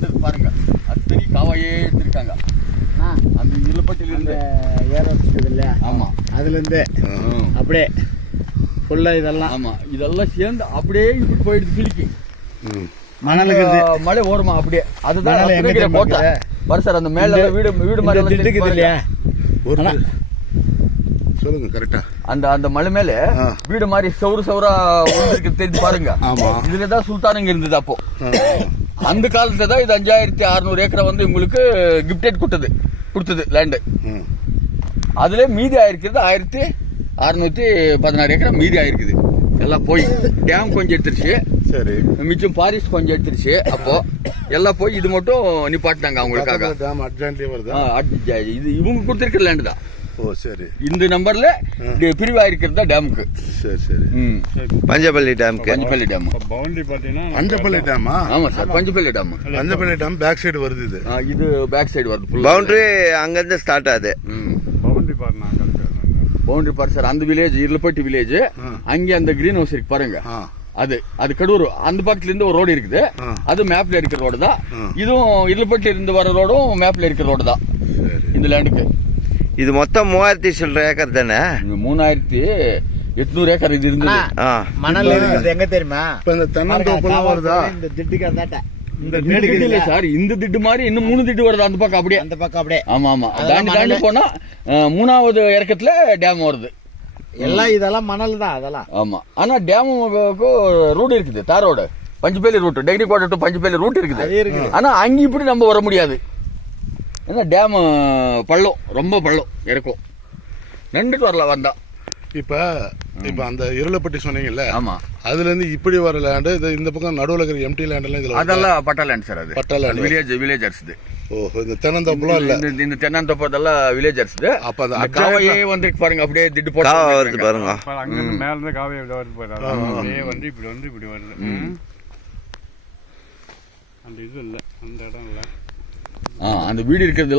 வந்தது பாருங்க, அத்தனை காவாயே எடுத்திருக்காங்க. அந்த இருளப்பட்டியிலிருந்து ஏற இல்லையா? ஆமா, அதுலேருந்து அப்படியே ஃபுல்லா இதெல்லாம். ஆமா, இதெல்லாம் சேர்ந்து அப்படியே இப்படி போயிடுது கிளிக்கு. மணலுக்கு மழை ஓரமா அப்படியே. அதுதான் கோட்டை பாரு சார். அந்த மேல வீடு வீடு மாதிரி இருக்குது இல்லையா? சொல்லுங்க கரெக்டா. அந்த அந்த மலை மேல வீடு மாதிரி சௌரா இருக்கு தெரிஞ்சு பாருங்க. இதுலதான் சுல்தானுங்க இருந்தது அப்போ. அந்த காலத்துல தான் இது 5600 ஏக்கரை வந்து உங்களுக்கு கிஃப்டட் கொடுத்தது லேண்டு. அதுல மீதி ஆயிருக்கிறது 1616 ஏக்கரை மீதி ஆயிருக்குது. எல்லாம் போய் டேம் கொஞ்சம் எடுத்துருச்சு, சரி, மிச்சம் பாரிஸ் கொஞ்சம் எடுத்துருச்சு. அப்போ எல்லாம் போய் இது மட்டும் நிப்பாட்டினாங்க அவங்களுக்காக. இது இவங்க கொடுத்திருக்கிற லேண்டு தான். ஓ சரி. இந்த நம்பர்ல பிரிவா இருக்கிறதா டேமுக்கு. சரி சரி. பஞ்சப்பள்ளி டேமுக்கு. பஞ்சப்பள்ளி டேம். பவுண்டரி பாத்தீங்கன்னா பஞ்சப்பள்ளி டேமா? ஆமா sir, Panchapalli dam. Panchapalli dam back side வருது. இது பேக் சைடு வருது. பவுண்டரி அங்க இருந்து ஸ்டார்ட் ஆகுது. பவுண்டரி பாருங்க, பவுண்டரி பாரு சார். அந்த வில்லேஜ் இருளப்பட்டி வில்லேஜ், அங்கே அந்த கிரீன் ஹவுஸ் இருக்கு பாருங்க. அது கடூர். அந்த பக்கத்துல இருந்து ஒரு ரோடு இருக்குது, அது மேப்ல இருக்கிற ரோடு தான். இதுவும் இருளப்பட்டி இருந்து வர ரோடும் மேப்ல இருக்கிற ரோடு தான் இந்த லேண்டுக்கு. இது மொத்தம் 3000 சில்லற ஏக்கர் தானே? 3800 ஏக்கர் இது இருந்தது. மணல் இருக்குது எங்க தெரியுமா? இப்ப இந்த தென்னந்தோப்புலாம் வருதா? இந்த திட்டுக்கு அதாட்ட இந்த திட்டு இல்ல சார், இந்த திட்டு மாதிரி இன்னும் 3 திட்டு வருது அந்த பக்கம் அப்படியே. அந்த பக்கம் அப்படியே. ஆமா ஆமா, தாண்டி போனா 3வது இறக்கத்துல டேம் வருது. எல்லாம் இதெல்லாம் மணல் தான் அதெல்லாம். ஆமா, ஆனா டேமுக்கு ரூட் இருக்குது, தார் ரோடு, பஞ்சுப்பள்ளி ரூட், டெக்னி கோட்டை டு பஞ்சுப்பள்ளி ரூட் இருக்குது. ஆனா அங்க இப்படி நம்ம வர முடியாது. ஏன்னா டேம் பள்ளம், ரொம்ப பள்ளம் இருக்கும், நின்றுட்டு வரலாம் வந்தா. இப்ப அந்த இருளப்பட்டி சொன்னீங்கல்ல, ஆமா, அதுல இருந்து இப்படி வர லேண்டு, இந்த பக்கம் நடுவுல இருக்கிற எம்டி லேண்ட் எல்லாம் இதுல அதெல்லாம் பட்டா லேண்ட் சார். அது பட்டா லேண்ட், வில்லேஜர்ஸ். ஓஹோ, இந்த தென்னந்தோப்புலாம் இல்ல. இந்த தென்னந்தோப்பு அதெல்லாம் வில்லேஜர்ஸ். அப்ப அந்த காவையே வந்து பாருங்க, அப்படியே திட்டு போட்டு வருது பாருங்க. அங்க மேல இருந்து காவையே வருது பாருங்க. அப்படியே வந்து இப்படி வருது. அந்த இது இல்ல, அந்த இடம் இல்ல. அந்த வீடு இருக்கிறது